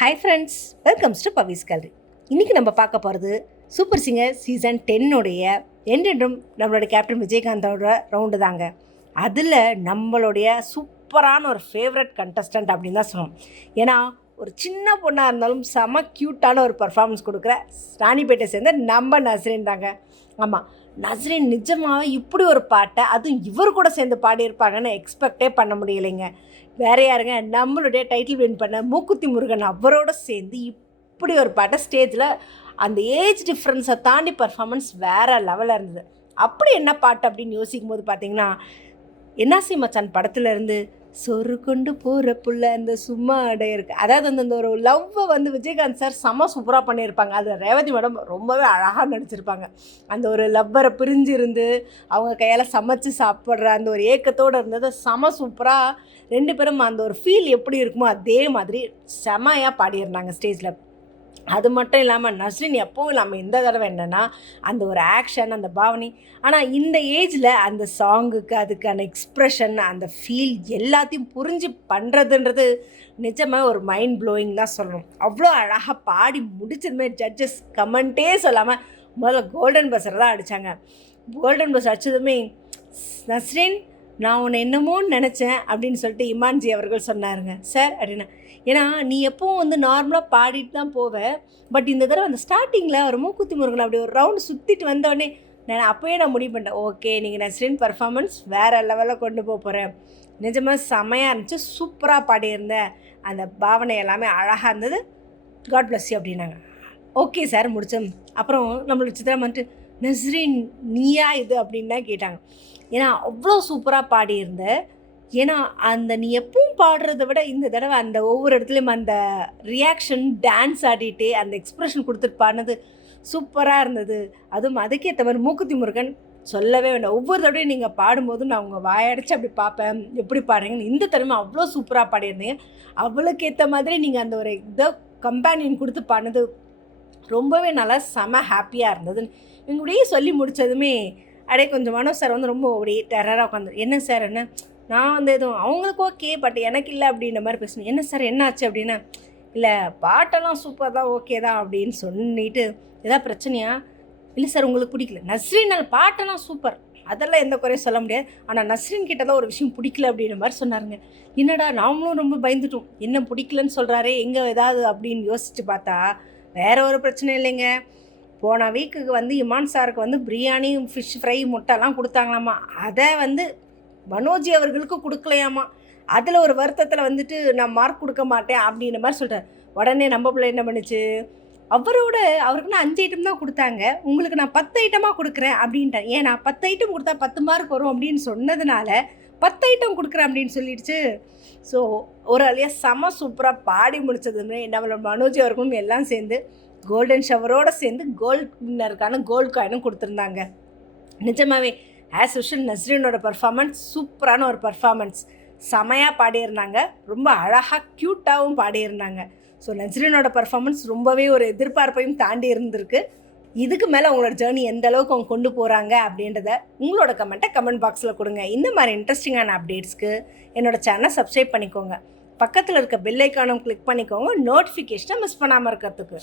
Hi friends, welcomes to Pavi's gallery. இன்றைக்கி நம்ம பார்க்க போகிறது சூப்பர் சிங்கர் சீசன் 10 என்றென்றும் நம்மளோட கேப்டன் விஜயகாந்தோட ரவுண்டு தாங்க. அதில் நம்மளுடைய சூப்பரான ஒரு ஃபேவரட் கண்டஸ்டன்ட் அப்படின்னு தான் சொல்லணும். ஏன்னா ஒரு சின்ன பொண்ணாக இருந்தாலும் செம க்யூட்டான ஒரு பர்ஃபார்மன்ஸ் கொடுக்குற ராணிப்பேட்டை சேர்ந்த நம்ம நஸ்ரின் தாங்க. ஆமாம், நஸ்ரின் நிஜமாக இப்படி ஒரு பாட்டை அதுவும் இவர் கூட சேர்ந்து பாடியிருப்பாங்கன்னு எக்ஸ்பெக்டே பண்ண முடியலைங்க. வேறு யாருங்க, நம்மளுடைய டைட்டில் வின் பண்ண மூக்குத்தி முருகன் அவரோட சேர்ந்து இப்படி ஒரு பாட்டை ஸ்டேஜில் அந்த ஏஜ் டிஃப்ரென்ஸை தாண்டி பர்ஃபார்மன்ஸ் வேறு லெவலில் இருந்தது. அப்படி என்ன பாட்டு அப்படின்னு யோசிக்கும் போது பார்த்தீங்கன்னா, என்னாசி மச்சான் படத்துலேருந்து சொரு கொண்டு போகிற புள்ள அந்த சும்மா அடைய இருக்குது. அதாவது அந்த ஒரு லவ்வை விஜயகாந்த் சார் செம்ம சூப்பராக பண்ணியிருப்பாங்க. அதில் ரேவதி மேடம் ரொம்பவே அழகாக நடிச்சிருப்பாங்க. அந்த ஒரு லவ்வரை பிரிஞ்சு இருந்து அவங்க கையால் சமைச்சு சாப்பிட்ற அந்த ஒரு ஏக்கத்தோடு இருந்தது செம சூப்பராக. 2 பேரும் அந்த ஒரு ஃபீல் எப்படி இருக்குமோ அதே மாதிரி செமையாக பாடியிருந்தாங்க ஸ்டேஜில். அது மட்டும் இல்லாமல் நஸ்ரின் எப்போவும் இல்லாமல் இந்த தடவை என்னென்னா அந்த ஒரு ஆக்ஷன், அந்த பாவனை. ஆனால் இந்த ஏஜில் அந்த சாங்குக்கு அதுக்கான எக்ஸ்ப்ரெஷன், அந்த ஃபீல் எல்லாத்தையும் புரிஞ்சு பண்ணுறதுன்றது நிஜமாக ஒரு மைண்ட் ப்ளோயிங் தான் சொல்லணும். அவ்வளோ அழகாக பாடி முடிச்சதுமே ஜட்ஜஸ் கமெண்ட்டே சொல்லாமல் முதல்ல கோல்டன் பஸ்ஸர் தான் அடித்தாங்க. கோல்டன் பஸ் அடித்ததுமே, நஸ்ரின் நான் உன்னை என்னமோன்னு நினச்சேன் அப்படின்னு சொல்லிட்டு இமான்ஜி அவர்கள் சொன்னாருங்க. சார் அப்படின்னா, ஏன்னா நீ எப்போவும் நார்மலாக பாடிட்டு தான் போவேன், பட் இந்த தடவை அந்த ஸ்டார்டிங்கில் ஒரு மூக்குத்தி முருகன் அப்படி ஒரு ரவுண்டு சுற்றிட்டு வந்தோடனே அப்போயே நான் முடிவு பண்ணிட்டேன், ஓகே நீங்கள் நஸ்ரின் பர்ஃபார்மன்ஸ் வேறு லெவலில் கொண்டு போக போகிறேன். நிஜமாக செம்மையாக இருந்துச்சு, சூப்பராக பாடியிருந்தேன், அந்த பாவனை எல்லாமே அழகாக இருந்தது, காட் பிளஸ் யூ அப்படின்னாங்க. ஓகே சார் முடித்தோம். அப்புறம் நம்மளோட சித்ரா வந்துட்டு, நஸ்ரின் நீயா இது அப்படின்னு தான் கேட்டாங்க. ஏன்னா அவ்வளோ சூப்பராக பாடியிருந்த. ஏன்னா அந்த நீ எப்பவும் பாடுறத விட இந்த தடவை அந்த ஒவ்வொரு இடத்துலையும் அந்த ரியாக்ஷன், டான்ஸ் ஆடிட்டு அந்த எக்ஸ்ப்ரெஷன் கொடுத்துட்டு பாடினது சூப்பராக இருந்தது. அதுவும் அதுக்கேற்ற மாதிரி மூக்குத்தி முருகன் சொல்லவே வேண்டாம். ஒவ்வொரு தடவையும் நீங்கள் பாடும்போது நான் உங்கள் வாயடைச்சு அப்படி பார்ப்பேன் எப்படி பாடுறீங்கன்னு. இந்த தடவை அவ்வளோ சூப்பராக பாடியிருந்தீங்க. அவளுக்கு ஏற்ற மாதிரி நீங்கள் அந்த ஒரு இதை கம்பேனியன் கொடுத்து பாடினது ரொம்பவே நல்லா செம ஹாப்பியாக இருந்தது. எங்களுடைய சொல்லி முடித்ததுமே அப்படியே கொஞ்சம் மனோஜ் சார் ரொம்ப அப்படியே டெரராக உட்காந்து, என்ன சார் என்ன நான் எதுவும் அவங்களுக்கு ஓகே பட் எனக்கு இல்லை அப்படின்ற மாதிரி பேசணும். என்ன சார் என்ன ஆச்சு அப்படின்னா, இல்லை பாட்டெல்லாம் சூப்பர் தான், ஓகே தான் அப்படின்னு சொல்லிட்டு, எதாவது பிரச்சனையா? இல்லை சார் உங்களுக்கு பிடிக்கல. நஸ்ரின் பாட்டெல்லாம் சூப்பர், அதெல்லாம் எந்த குறையும் சொல்ல முடியாது, ஆனால் நஸ்ரின் கிட்ட தான் ஒரு விஷயம் பிடிக்கல அப்படின்ற மாதிரி சொன்னாருங்க. என்னடா நாமளும் ரொம்ப பயந்துட்டோம், என்ன பிடிக்கலன்னு சொல்கிறாரே எங்கே ஏதாவது அப்படின்னு யோசித்து பார்த்தா வேறு ஒரு பிரச்சனை இல்லைங்க. போன வீக்குக்கு இமான் சாருக்கு பிரியாணி, ஃபிஷ் ஃப்ரை, முட்டைலாம் கொடுத்தாங்களாமா. அதை மனோஜி அவர்களுக்கு கொடுக்கலையாமா. அதில் ஒரு வருத்தத்தில் நான் மார்க் கொடுக்க மாட்டேன் அப்படின்ற மாதிரி சொல்கிறேன். உடனே நம்ம பிள்ளை என்ன பண்ணுச்சு, அவருக்கு நான் 5 ஐட்டம் தான் கொடுத்தாங்க, உங்களுக்கு நான் 10 ஐட்டமாக கொடுக்குறேன் அப்படின்ட்டேன். ஏன்னா 10 ஐட்டம் கொடுத்தா 10 மார்க் வரும் அப்படின்னு சொன்னதுனால 10 ஐட்டம் கொடுக்குறேன் அப்படின்னு சொல்லிடுச்சு. ஸோ ஒரு அழியாக செம சூப்பராக பாடி முடித்ததுமே நம்மளோட மனோஜி அவர்களும் எல்லாம் சேர்ந்து கோல்டன் ஷவரோடு சேர்ந்து கோல்ட் வின்னருக்கான கோல்டு காயினும் கொடுத்துருந்தாங்க. நிஜமாகவே ஆஸ் யூஷுவல் நஸ்ரினோட பர்ஃபார்மன்ஸ் சூப்பரான ஒரு பர்ஃபார்மன்ஸ், செமையாக பாடியிருந்தாங்க, ரொம்ப அழகாக க்யூட்டாகவும் பாடியிருந்தாங்க. ஸோ நஸ்ரினோட பர்ஃபார்மன்ஸ் ரொம்பவே ஒரு எதிர்பார்ப்பையும் தாண்டி இருந்திருக்கு. இதுக்கு மேலே உங்களோட ஜேர்னி எந்த அளவுக்கு அவங்க கொண்டு போகிறாங்க அப்படின்றத உங்களோட கமெண்ட் பாக்ஸில் கொடுங்க. இந்த மாதிரி இன்ட்ரெஸ்டிங்கான அப்டேட்ஸ்க்கு என்னோடய சேனலை சப்ஸ்கிரைப் பண்ணிக்கோங்க. பக்கத்தில் இருக்க பெல் ஐக்கானும் கிளிக் பண்ணிக்கோங்க, நோட்டிஃபிகேஷனை மிஸ் பண்ணாமல் இருக்கிறதுக்கு.